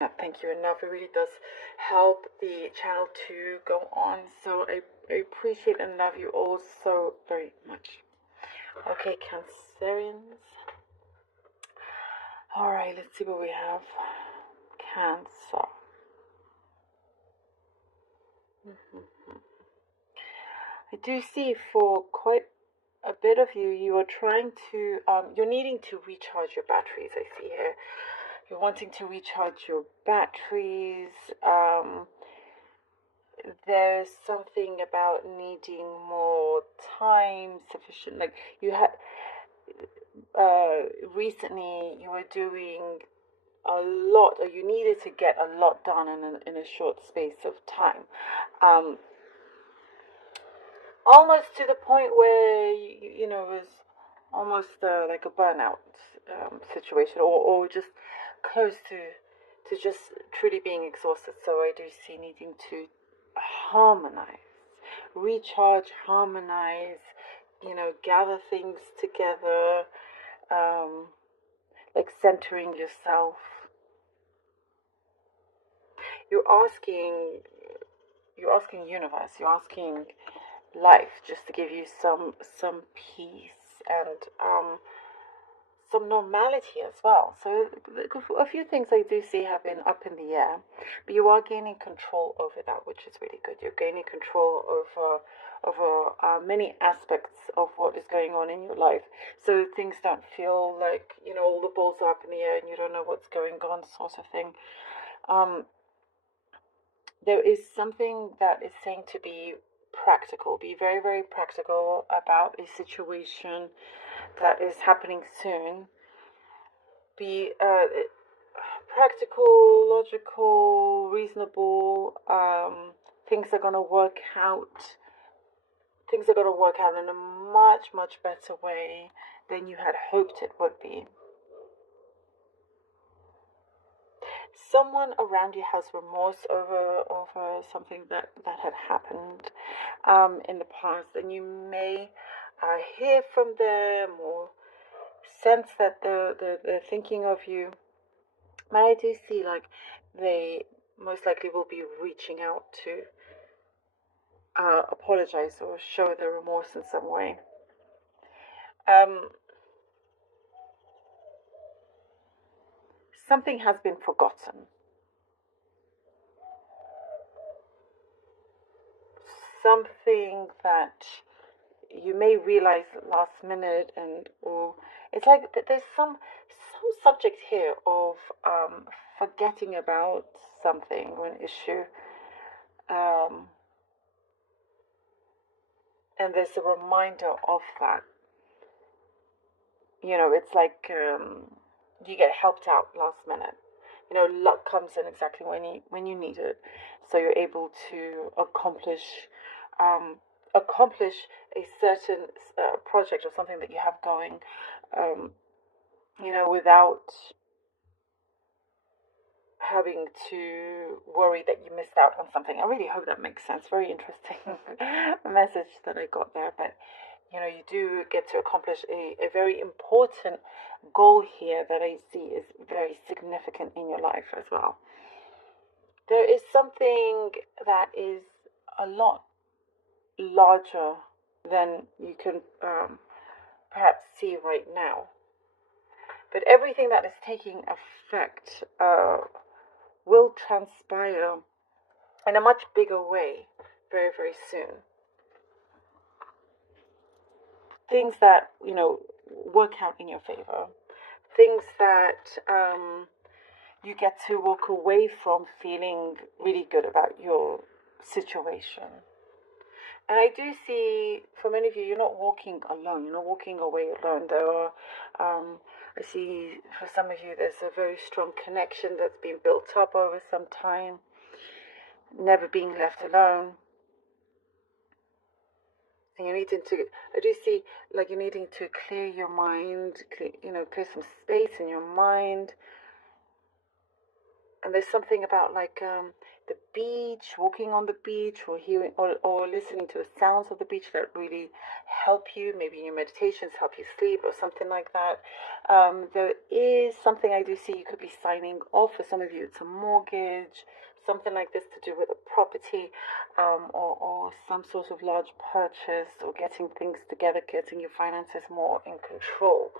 Yeah, thank you enough. It really does help the channel to go on. So I appreciate and love you all so very much. Okay, Cancerians. All right, let's see what we have. Cancer. I do see for quite a bit of you, you are trying to, you're needing to recharge your batteries, I see here. You're wanting to recharge your batteries. There's something about needing more time, sufficient, like you had, recently you were doing a lot, or you needed to get a lot done in a short space of time. Um, Almost to the point where it was almost like a burnout situation, or just close to just truly being exhausted. So I do see needing to harmonize, recharge, harmonize, gather things together, um, like centering yourself. You're asking, you're asking universe, you're asking life just to give you some peace and some normality as well. So a few things I do see have been up in the air, but you are gaining control over that, which is really good. You're gaining control over many aspects of what is going on in your life. So things don't feel like all the balls are up in the air and you don't know what's going on, sort of thing. Um, there is something that is saying to be practical. Be very, very practical about a situation that is happening soon. Be practical, logical, reasonable. Things are going to work out. Things are going to work out in a much, much better way than you had hoped it would be. Someone around you has remorse over something that had happened in the past, and you may hear from them or sense that they're thinking of you. But I do see like they most likely will be reaching out to apologize or show their remorse in some way. Um, Something has been forgotten. Something that you may realize last minute, and or it's like there's some subject here of forgetting about something or an issue, um, and there's a reminder of that. It's like you get helped out last minute. Luck comes in exactly when you need it, so you're able to um, accomplish a certain project or something that you have going, um, without having to worry that you missed out on something. I really hope that makes sense. Very interesting message that I got there, but you do get to accomplish a very important goal here that I see is very significant in your life as well. There is something that is a lot larger than you can perhaps see right now. But everything that is taking effect will transpire in a much bigger way very, very soon. Things that, work out in your favor. Things that you get to walk away from feeling really good about your situation. And I do see, for many of you, you're not walking alone. You're not walking away alone. I see for some of you, there's a very strong connection that's been built up over some time. Never being left alone. And you needing to, I do see like you're needing to clear your mind, clear some space in your mind. And there's something about like the beach, walking on the beach, or hearing or listening to the sounds of the beach that really help you, maybe in your meditations, help you sleep or something like that. There is something I do see you could be signing off. For some of you, it's a mortgage, something like this to do with a property, or some sort of large purchase, or getting things together, getting your finances more in control.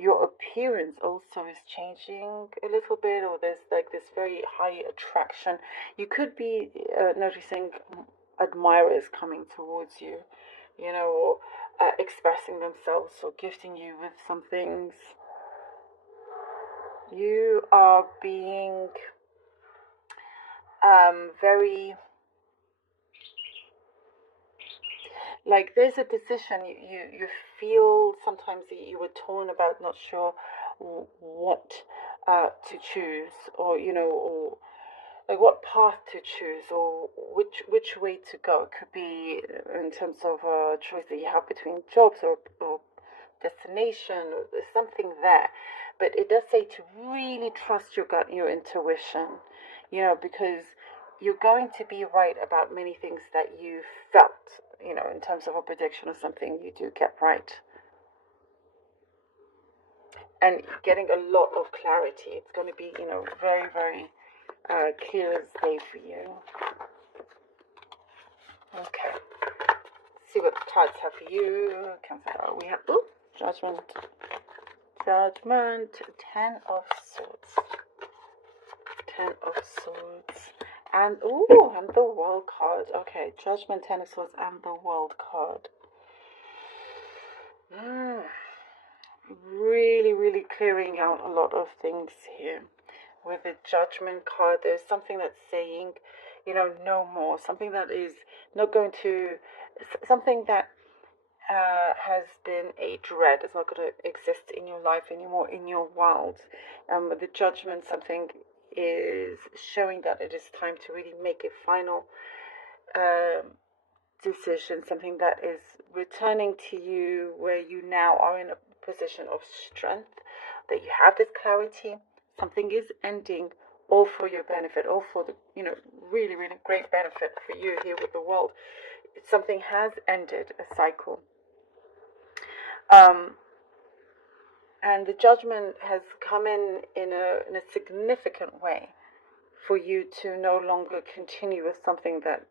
Your appearance also is changing a little bit, or there's like this very high attraction. You could be noticing admirers coming towards you, or expressing themselves or gifting you with some things. You are being very, like, there's a decision you feel sometimes that you were torn about, not sure what to choose, or or like what path to choose, or which way to go. It could be in terms of a choice that you have between jobs, or destination, or there's something there. But it does say to really trust your gut, your intuition, because you're going to be right about many things that you felt, in terms of a prediction or something you do get right. And getting a lot of clarity. It's going to be, very, very clear as day for you. Okay. Let's see what the cards have for you. We have Judgment. Judgment. 10 of Swords. 10 of Swords. And the World card. Okay, Judgment, 10 of Swords, and the World card. Really, really clearing out a lot of things here. With the Judgment card, there's something that's saying, no more. Something that is not going to, something that has been a dread. It's not going to exist in your life anymore, in your world. With the Judgment, something is showing that it is time to really make a final decision, something that is returning to you, where you now are in a position of strength, that you have this clarity. Something is ending, all for your benefit, all for the really, really great benefit for you here with the World. Something has ended, a cycle. And the Judgment has come in a significant way for you to no longer continue with something that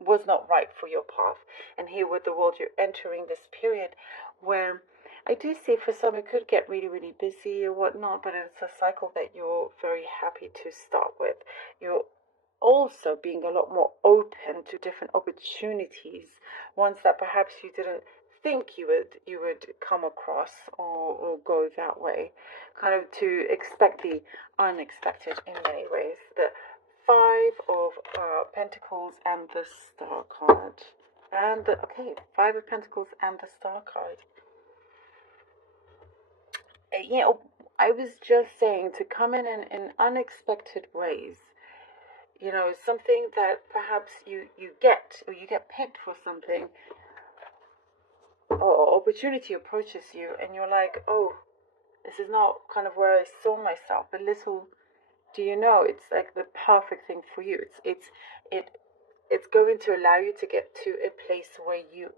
was not right for your path. And here with the World, you're entering this period where I do see for some it could get really, really busy or whatnot, but it's a cycle that you're very happy to start with. You're also being a lot more open to different opportunities, ones that perhaps you didn't think you would come across, or go that way, kind of to expect the unexpected in many ways. The 5 of Pentacles and the Star card. And 5 of Pentacles and the Star card. I was just saying, to come in unexpected ways. Something that perhaps you get, or you get picked for something, or opportunity approaches you, and you're like, oh, this is not kind of where I saw myself. But little do you know, it's like the perfect thing for you. It's going to allow you to get to a place where you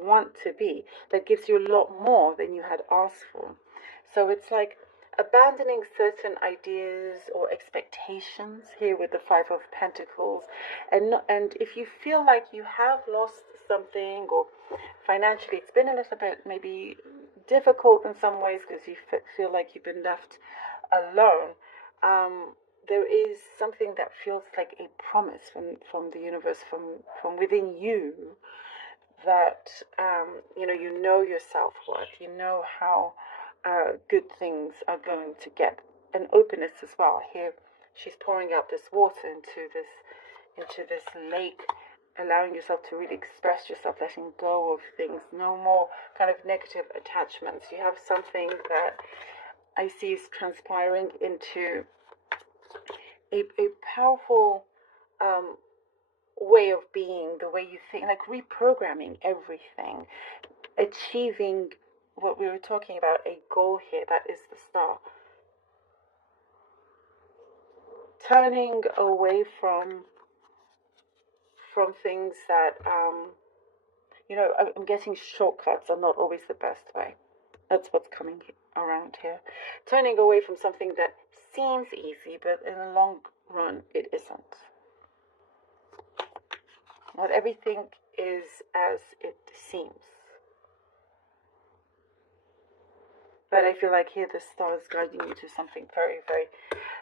want to be, that gives you a lot more than you had asked for. So it's like abandoning certain ideas or expectations here with the 5 of Pentacles. And if you feel like you have lost something, or financially it's been a little bit maybe difficult in some ways because you feel like you've been left alone, there is something that feels like a promise from the universe, from within you, that you know your self-worth, you know how good things are going to get. An openness as well. Here she's pouring out this water into this lake, allowing yourself to really express yourself, letting go of things. No more kind of negative attachments. You have something that I see is transpiring into a powerful way of being, the way you think, like reprogramming everything, achieving what we were talking about, a goal here, that is the Star. turning away from things that I'm getting shortcuts are not always the best way. That's what's coming around here. Turning away from something that seems easy, but in the long run, it isn't. Not everything is as it seems. But I feel like here the star is guiding you to something very, very...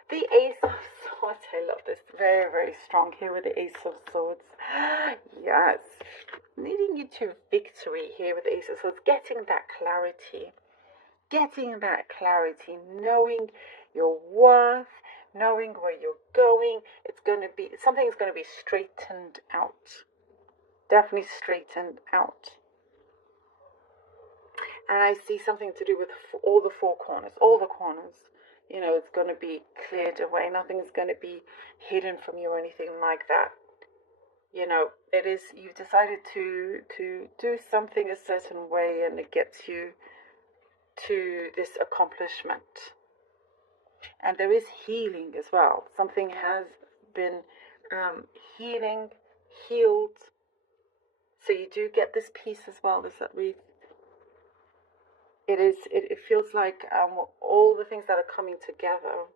The Ace of Swords, I love this. Very, very strong here with the Ace of Swords. Yes. Leading you to victory here with the Ace of Swords. Getting that clarity. Knowing your worth, knowing where you're going. Something's going to be straightened out. Definitely straightened out. And I see something to do with all the four corners, all the corners. It's going to be cleared away. Nothing's going to be hidden from you or anything like that. It is, you've decided to do something a certain way, and it gets you to this accomplishment. And there is healing as well. Something has been healed. So you do get this peace as well. There's that wreath. It feels like all the things that are coming together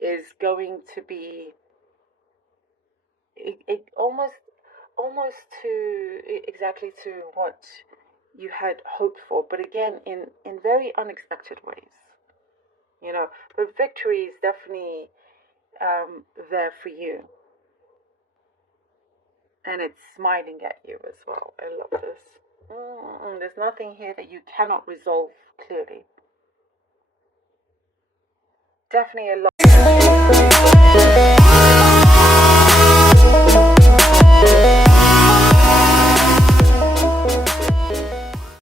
is going to be almost to exactly to what you had hoped for, but again in very unexpected ways. But victory is definitely there for you, and it's smiling at you as well. I love this. There's nothing here that you cannot resolve clearly. Definitely a lot.